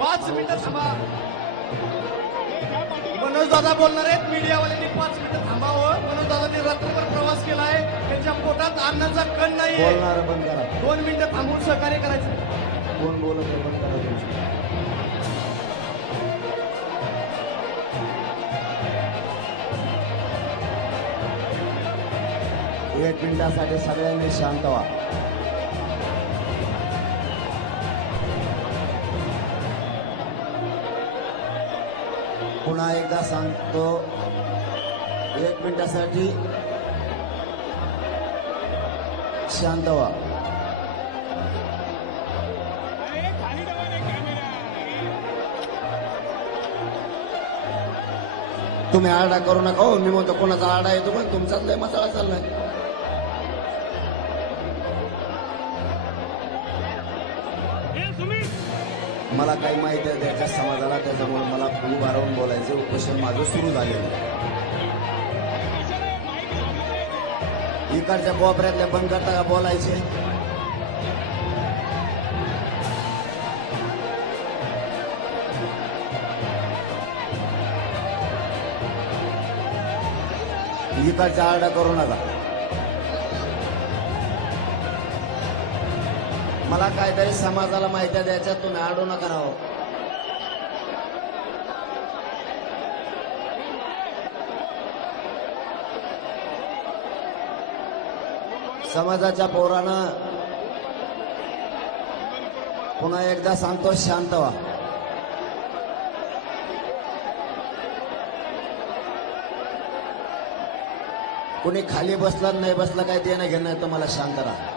पाच मिनिटं थांबा मनोज दादा बोलणार आहेत मीडियावाल्यांनी पाच मिनिटं थांबावं मनोज दादांनी रात्रभर प्रवास केला आहे त्यांच्या पोटात अन्नाचा कण नाही बंद करा दोन मिनिटं थांबून सहकार्य करायचं कोण बोलत बंद करा एक मिनिटासाठी सगळ्यांनी शांत व्हा पुन्हा एकदा सांगतो एक मिनिटासाठी शांत व्हा तुम्ही आरडा करू नका हो मी म्हणतो कोणाचा आरडा येतो पण तुमचाच लय मसाला चाललाय मला काही माहिती आहे त्याच्या समाजाला त्याच्यामुळे मला खूप आरवून बोलायचं उपोषण माझं सुरू झालेलं इकडच्या कोपऱ्यातल्या बंद करता का बोलायचे इकडच्या आरडा करू नका मला काहीतरी समाजाला माहिती द्यायच्या तुम्ही आडू नका राहो समाजाच्या पोरानं पुन्हा एकदा सांगतो शांत वा कुणी खाली बसलं नाही बसलं काय देणं घेणं मला शांत राहा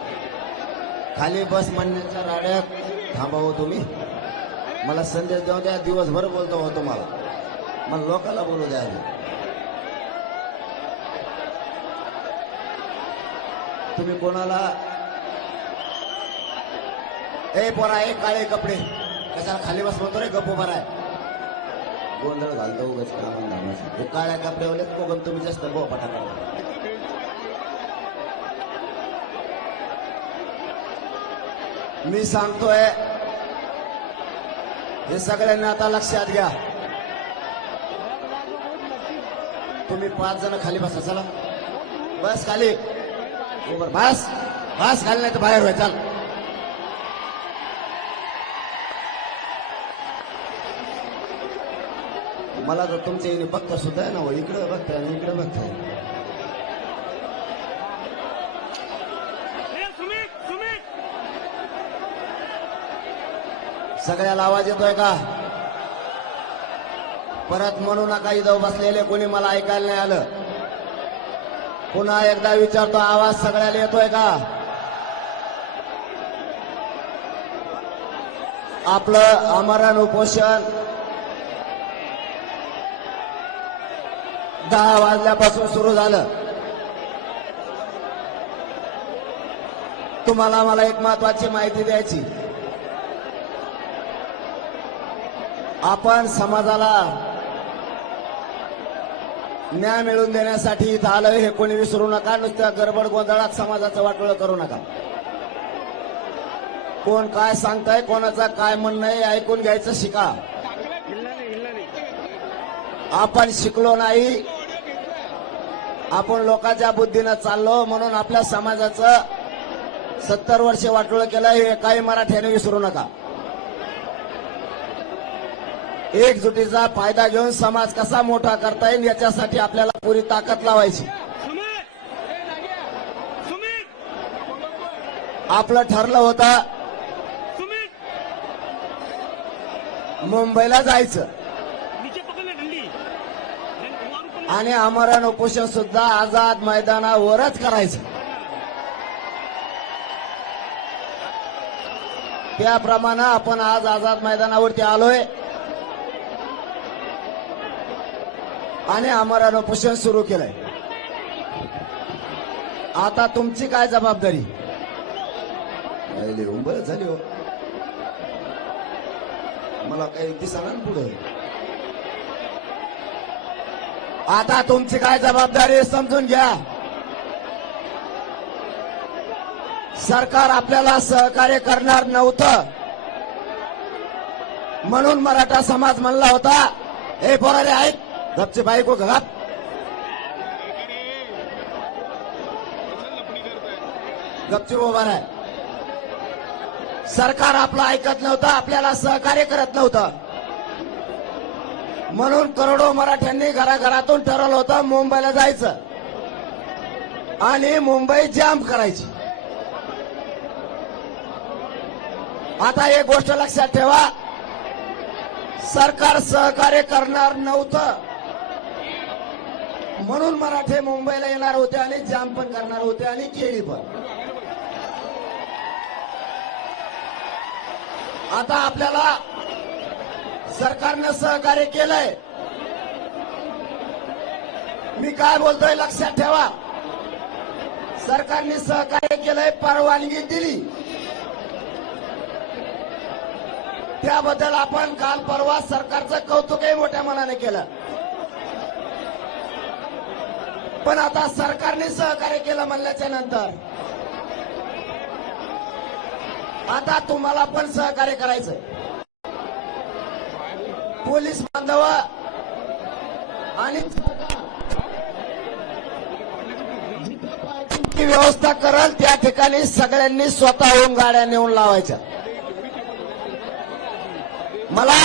खाली बस म्हणण्याच्या राड्यात थांबावं तुम्ही मला संदेश देऊ द्या दिवसभर बोलतो हो तुम्हाला मला लोकाला बोलू द्या तुम्ही कोणाला ए पोरा एक काळे कपडे कशाला खाली बस म्हणतो रे गप्पू बराय गोंधळ घालतो उगाच काळ्या कपडे वाले कोकण तुम्ही जास्त गो फटाका मी सांगतोय हे सगळ्यांनी आता लक्षात घ्या तुम्ही पाच जण खाली बसा चला बस खाली बरोबर बस बस खाली नाही तर बाहेर होय चाल मला तर तुमचे इकडे बघता सुद्धा ना हो. इकडं बघताय आणि इकडं बघताय सगळ्याला आवाज येतोय का परत म्हणू नका इथं बसलेले कोणी मला ऐकायला नाही आलं पुन्हा एकदा विचारतो आवाज सगळ्याला येतोय का आपलं अमरण उपोषण दहा वाजल्यापासून सुरू झालं तुम्हाला मला एक महत्वाची माहिती द्यायची आपण समाजाला न्याय मिळवून देण्यासाठी इथं आलोय हे कोणी विसरू नका नुसत्या गडबड गोंधळात समाजाचं वाटोळं करू नका कोण काय सांगताय कोणाचं काय म्हणणं आहे ऐकून घ्यायचं शिका आपण शिकलो नाही आपण लोकांच्या बुद्धीनं चाललो म्हणून आपल्या समाजाचं सत्तर वर्षे वाटोळं केलं हे काही मराठ्याने विसरू नका एकजुटीचा फायदा घेऊन समाज कसा मोठा करता येईल याच्यासाठी आपल्याला पुरी ताकद लावायची आपलं ठरलं होतं मुंबईला जायचं आणि आमरण उपोषण सुद्धा आझाद मैदानावरच करायचं त्याप्रमाणे आपण आज आझाद मैदानावरती आलोय आणि आम्हाला उपोषण सुरू केलंय आता तुमची काय जबाबदारी हो, बरं झाली हो मला काही ती ना पुढे आता तुमची काय जबाबदारी समजून घ्या सरकार आपल्याला सहकार्य करणार नव्हतं म्हणून मराठा समाज म्हणला होता हे बोराले आहेत गपचे बायको घरात गपचे उभा आहे सरकार आपलं ऐकत नव्हतं आपल्याला सहकार्य करत नव्हतं म्हणून करोडो मराठ्यांनी घराघरातून ठरवलं होतं मुंबईला जायचं आणि मुंबई जाम करायची आता एक गोष्ट लक्षात ठेवा सरकार सहकार्य करणार नव्हतं म्हणून मराठे मुंबईला येणार होते आणि जाम पण करणार होते आणि खेळी पण आता आपल्याला सरकारनं सहकार्य केलंय मी काय बोलतोय लक्षात ठेवा सरकारने सहकार्य केलंय परवानगी दिली त्याबद्दल आपण काल परवा सरकारचं कौतुकही मोठ्या मनाने केलं पण आता सरकारने सहकार्य केलं म्हणल्याच्या नंतर आता तुम्हाला पण सहकार्य करायचं पोलीस बांधव आणि व्यवस्था करल त्या ठिकाणी सगळ्यांनी स्वतःहून गाड्या नेऊन लावायच्या मला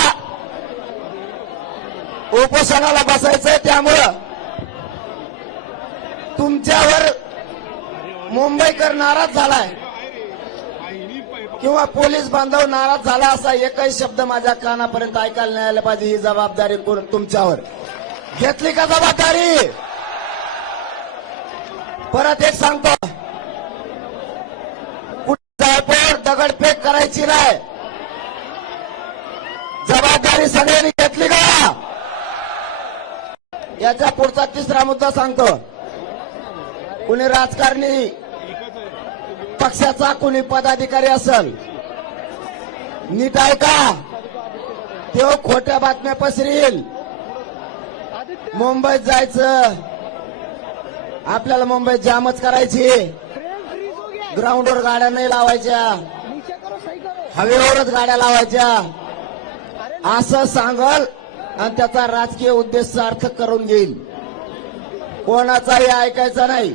उपोषणाला बसायचंय त्यामुळं मुंबईकर नाराज झालाय किंवा पोलीस बांधव नाराज झाला असा एकही शब्द माझ्या कानापर्यंत ऐकायला नाही आला पाहिजे ही जबाबदारी तुमच्यावर घेतली का जबाबदारी परत एक सांगतो कुठे दगडफेक करायची नाही जबाबदारी सगळ्यांनी घेतली का याच्या पुढचा तिसरा मुद्दा सांगतो कुणी राजकारणी पक्षाचा कोणी पदाधिकारी असल नीट ऐका तो खोट्या बातम्या पसरील मुंबईत जायचं आपल्याला मुंबईत जामच करायची ग्राउंडवर गाड्या नाही लावायच्या हवेवरच गाड्या लावायच्या असं सांगल आणि त्याचा राजकीय उद्देश सार्थ करून घेईल कोणाचाही ऐकायचा नाही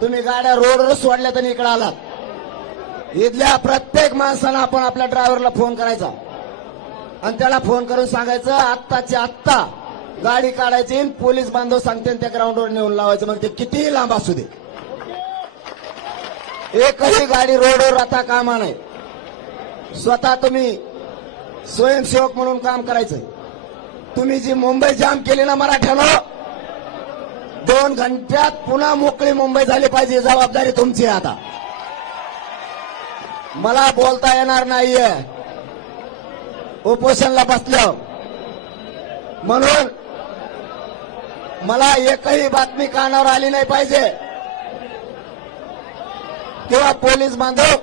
तुम्ही गाड्या रोडवर सोडल्या तरी इकडे आलात इथल्या प्रत्येक माणसाला आपण आपल्या ड्रायव्हरला फोन करायचा आणि त्याला फोन करून सांगायचं आत्ताची आत्ता गाडी काढायची पोलीस बांधव सांगते त्या ग्राउंडवर नेऊन लावायचं मग ते कितीही लांब असू दे एकही गाडी रोडवर आता कामा नाही स्वतः तुम्ही स्वयंसेवक म्हणून काम करायचं तुम्ही जी मुंबई जाम केली ना मराठ्यानं दोन घंट्यात पुन्हा मोकळी मुंबई झाली पाहिजे जबाबदारी तुमची आता मला बोलता येणार नाहीये उपोषणला बसलं म्हणून मला एकही बातमी कानावर आली नाही पाहिजे किंवा पोलीस बांधव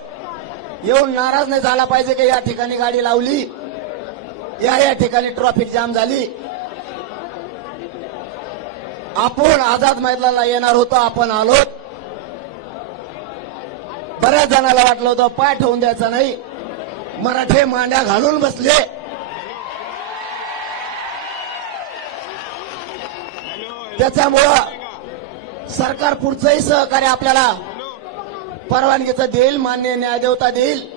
येऊन नाराज नाही झाला पाहिजे की या ठिकाणी गाडी लावली या या ठिकाणी ट्रॅफिक जाम झाली आपण आझाद मैदानाला येणार होतो आपण आलो बऱ्याच जणाला वाटलं होतं पाय ठेवून द्यायचा नाही मराठे मांड्या घालून बसले त्याच्यामुळं सरकार पुढचंही सहकार्य आपल्याला परवानगीचं देईल मान्य न्यायदेवता देईल